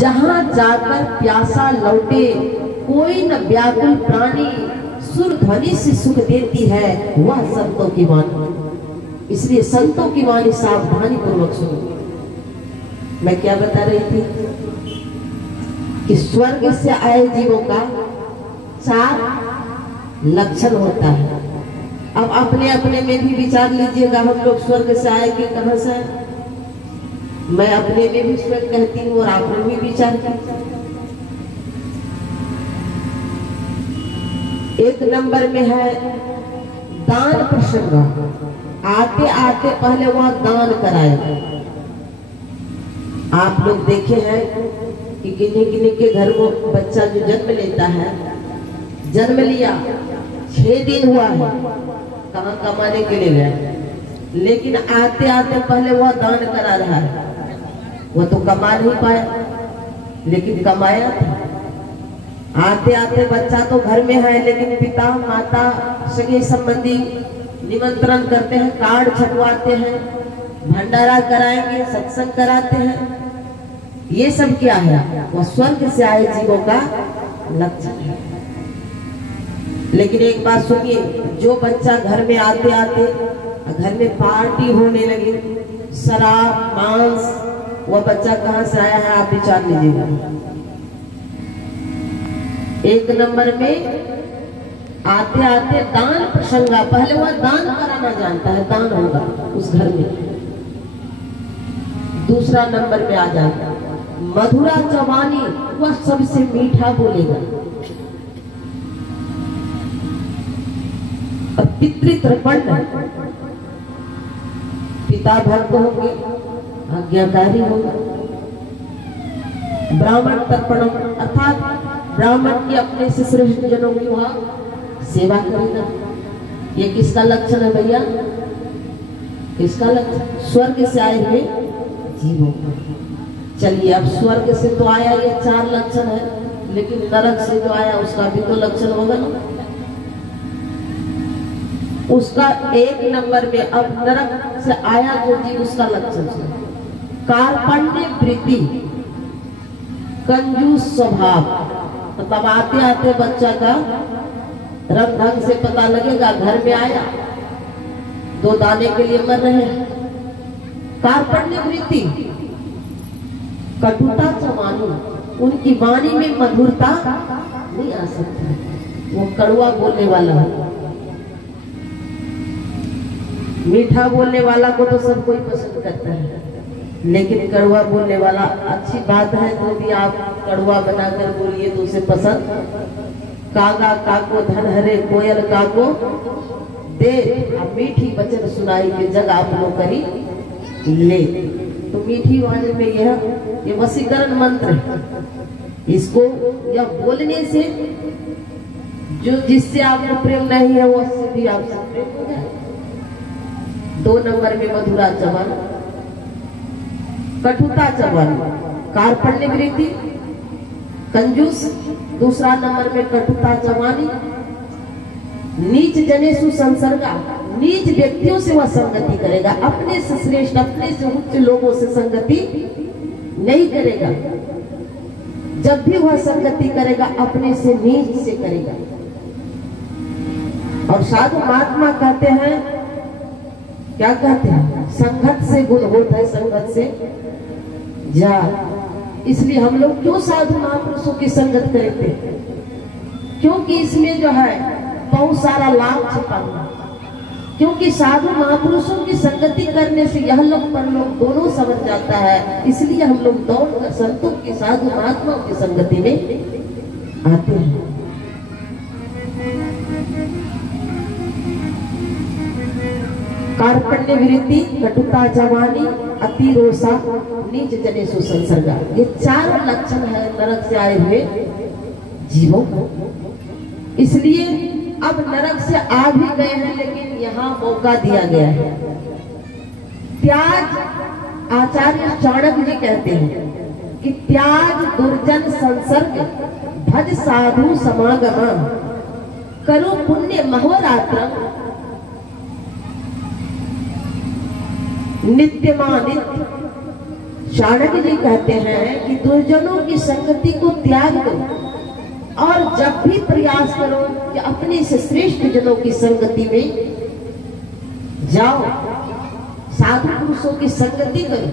जहाँ जाकर प्यासा लौटे कोई न व्याकुल प्राणी, सुर ध्वनि से सुख देती है वह संतों की वाणी। इसलिए संतों की वाणी सावधानी पूर्वक सुनो। मैं क्या बता रही थी कि स्वर्ग से आए जीवों का 4 लक्षण होता है। अब अपने अपने में भी विचार लीजिएगा, हम लोग स्वर्ग से आए कि कहां से आए। मैं अपने में भी स्वयं कहती हूँ और आप लोग भी विचार कीजिए। 1 नंबर में है दान प्रसंग। आते आते पहले वह दान कराए। आप लोग देखे हैं कि किन्हीं किन्हीं के घर में बच्चा जो जन्म लेता है, जन्म लिया 6 दिन हुआ है, कहाँ कमाने के लिए गया, लेकिन आते आते पहले वह दान करा रहा है। वो तो कमा नहीं पाया लेकिन कमाया था। आते आते बच्चा तो घर में है लेकिन पिता माता सगे संबंधी निमंत्रण करते हैं, कार्ड छपवाते हैं, भंडारा कराएंगे, सत्संग कराते हैं। ये सब क्या है? वह स्वर्ग से आए जीवों का लक्षण है। लेकिन एक बात सुनिए, जो बच्चा घर में आते आते घर में पार्टी होने लगी, शराब मांस, वह बच्चा कहां से आया है आप विचार लीजिएगा। 1 नंबर में आते आते दान प्रसंगा, पहले वह दान कराना जानता है, दान होगा उस घर में। 2 नंबर में आ जाता मधुरा जवानी, वह सबसे मीठा बोलेगा। पितृतर्पण, पिता भक्त होंगे, आज्ञाकारी होगा। ब्राह्मण तर्पण, अर्थात ब्राह्मण की अपने से श्रेष्ठ जनों की वह सेवा करेगा। ये किसका लक्षण है भैया? किसका लक्षण? स्वर्ग से आए हुए जीवों का। चलिए, अब स्वर्ग से तो आया ये 4 लक्षण है, लेकिन नरक से जो आया उसका भी तो लक्षण होगा ना। उसका 1 नंबर में, अब नरक से आया जो जीव उसका लक्षण है कार्पण्य वृत्ति, कंजूस स्वभाव। मतलब आते आते बच्चा का रंग ढंग से पता लगेगा, घर में आया 2 दाने के लिए मर रहे हैं। कार्पण्य वृत्ति, कटुता जवानी, उनकी वाणी में मधुरता नहीं आ सकती, वो कड़वा बोलने वाला है। मीठा बोलने वाला को तो सब कोई पसंद करता है, लेकिन कड़वा बोलने वाला अच्छी बात है तो भी आप कड़वा बनाकर बोलिए तो उसे पसंद। कागा काको धन हरे कोयल काको दे, मीठी वचन सुनाई के जग आप लोग करी ले। तो मीठी वाणी में ये वशीकरण मंत्र है। इसको या बोलने से जो जिससे आपको प्रेम नहीं है वो भी आपसे प्रेम हो जाए। 2 नंबर में मधुरा जवान, कटुता जवान, कार्पण्य वृत्ति, कंजूस। 2 नंबर में कटुता जवानी, नीच जनेषु संसर्गा, नीच व्यक्तियों से वह संगति करेगा, अपने से श्रेष्ठ अपने से उच्च लोगों से संगति नहीं करेगा। जब भी वह संगति करेगा अपने से नीच से करेगा। और साधु महात्मा कहते हैं, क्या कहते हैं? संगत से गुण होता है, संगत से जा। इसलिए हम लोग क्यों साधु महापुरुषों की संगत करते हैं? क्योंकि इसमें जो है बहुत सारा लाभ छिपा हुआ। क्योंकि साधु महापुरुषों की संगति करने से यह लोग पर लोग दोनों समझ जाता है। इसलिए हम लोग दौड़कर संतों की, साधु महात्माओं की संगति में आते हैं। कार्पण्य वृत्ति, कटुता जवानी, अति रोषा, नीच जनेषु संसर्गा, ये 4 लक्षण है नरक से आए हुए जीवों को। इसलिए अब नरक से आ भी गए हैं, लेकिन यहाँ मौका दिया गया है। त्याज, आचार्य चाणक्य जी कहते हैं कि त्याज दुर्जन संसर्ग, भज साधु समागमा, करो पुण्य महोरात्र, नित्यमानित चाणक्य जी कहते हैं कि दुर्जनों की संगति को त्याग दो और जब भी प्रयास करो कि अपने से श्रेष्ठ जनों की संगति में जाओ, साधु पुरुषों की संगति करो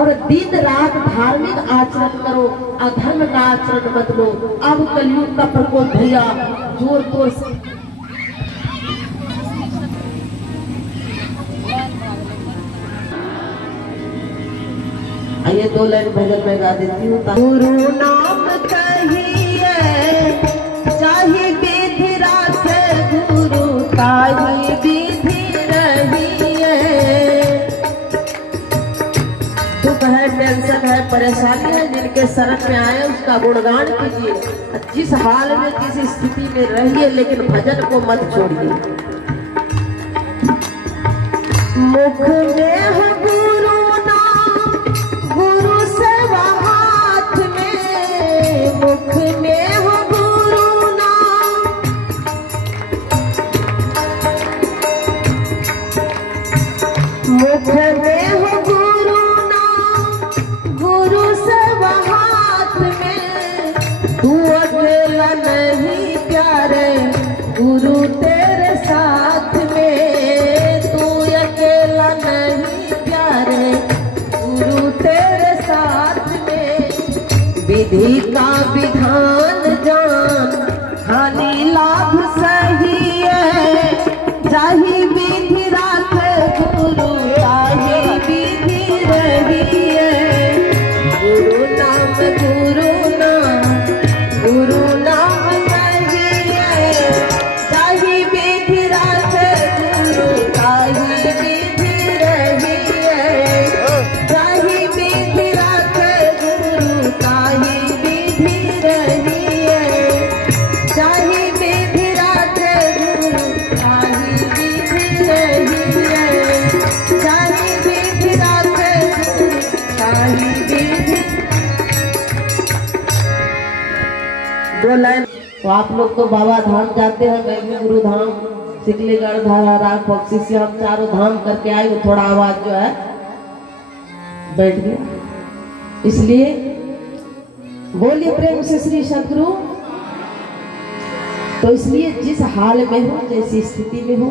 और दिन रात धार्मिक आचरण करो, अधर्म का आचरण मत लो। अब कलयुग का प्रकोप भैया जोर तोड़ से आइए 2 लाइन भजन में गा देती हूँ। गुरु नाम कहिए चाहे विधि राखे, गुरु ताही विधि रहिए। दुख है, टेंशन है, परेशानी है, जिनके शरण में आए उसका गुणगान कीजिए। जिस हाल में जिस स्थिति में रहिए लेकिन भजन को मत छोड़िए। मुख में हो गुरु नाम, गुरु सेवा हाथ में। मुख में हो गुरु नाम, मुख में हो गुरु नाम, गुरु सेवा हाथ में। तू अकेला नहीं प्यारे, गुरु तेरे साथ में। तू अकेला नहीं प्यारे, गुरु तेरे साथ में। विधि का विधान जान, हानि लाभ सही है। चाहे विधि राखे, गुरु ताही विधि रही है। गुरु नाम, गुरु नाम, गुरु नाम कहिए चाहे विधि राखे, गुरु ताही विधि रही है। चाहे विधि राखे, गुरु ताही विधि रही है। चाहे विधि राखे, गुरु ताही विधि रही है। चाहे विधि राखे, गुरु ताही विधि। 2 लाइन। तो आप लोग तो बाबा धाम जाते हैं, मैं भी गुरु धाम, सिकलीगढ़, धारा, पक्षी से हम चारों धाम करके आए। वो थोड़ा आवाज जो है बैठ गया, इसलिए बोलिए प्रेम से श्री सद्गुरु। तो इसलिए जिस हाल में हो, जैसी स्थिति में हो,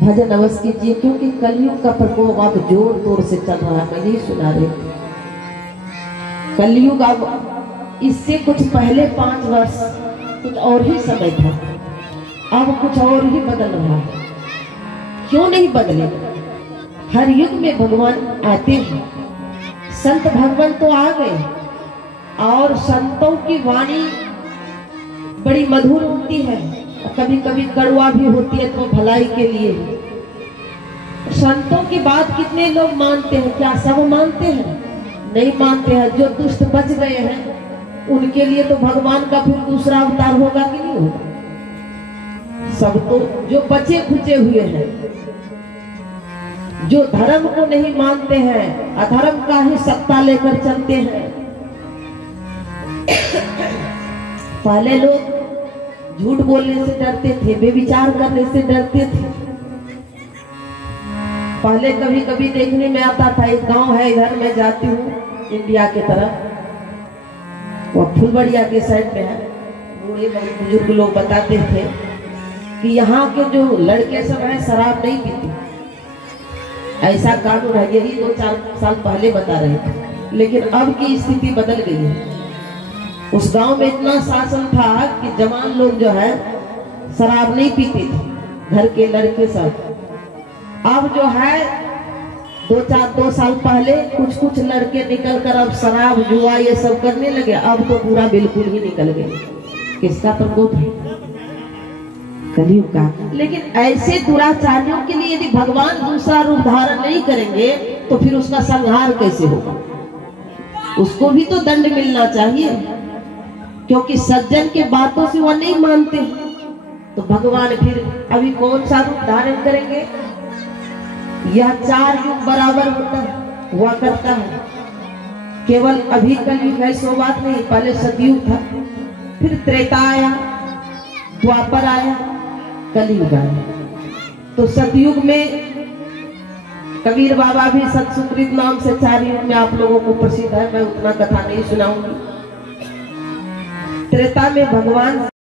भजन अवश्य कीजिए, क्योंकि कलयुग का प्रकोप अब जोर तोर से चल रहा है। मैं यही सुना रही थी, कलयुग अब इससे कुछ पहले 5 वर्ष कुछ और ही समय था, अब कुछ और ही बदल रहा है। क्यों नहीं बदले? हर युग में भगवान आते हैं, संत भगवान तो आ गए और संतों की वाणी बड़ी मधुर होती है, कभी कभी कड़वा भी होती है, तो भलाई के लिए। संतों की बात कितने लोग मानते हैं? क्या सब मानते हैं? नहीं मानते हैं। जो दुष्ट बच गए हैं उनके लिए तो भगवान का फिर दूसरा अवतार होगा कि नहीं होगा? सब तो जो बचे खुचे हुए हैं, जो धर्म को नहीं मानते हैं, अधर्म का ही सत्ता लेकर चलते हैं। पहले लोग झूठ बोलने से डरते थे, बेविचार करने से डरते थे। पहले कभी कभी देखने में आता था, एक गांव है इधर, मैं जाती हूँ इंडिया की तरफ, वो फुलबड़िया के साइड में है। बूढ़े बुजुर्ग लोग बताते थे कि यहाँ के जो लड़के सब हैं शराब नहीं पीते, ऐसा कानून है। यही 2-4 साल पहले बता रहे थे, लेकिन अब की स्थिति बदल गई है। उस गांव में इतना शासन था कि जवान लोग जो है शराब नहीं पीते थे, घर के लड़के सब। अब जो है 2 साल पहले कुछ लड़के निकल कर अब शराब जुआ ये सब करने लगे। अब तो पूरा बिल्कुल ही निकल गए। किसका प्रकोप है? कलयुग का। लेकिन ऐसे दुराचारियों के लिए यदि भगवान दूसरा रूप धारण नहीं करेंगे तो फिर उसका संहार कैसे होगा? उसको भी तो दंड मिलना चाहिए, क्योंकि सज्जन के बातों से वह नहीं मानते। तो भगवान फिर अभी कौन सा रूप धारण करेंगे? यह 4 युग बराबर होता है, हुआ करता है। केवल अभी कलयुग है सो बात नहीं। पहले सतयुग था, फिर त्रेता आया, द्वापर आया, कलयुग आया। तो सतयुग में कबीर बाबा भी सत सुकृत नाम से 4 युग में आप लोगों को प्रसिद्ध है, मैं उतना कथा नहीं सुनाऊंगी। त्रेता में भगवान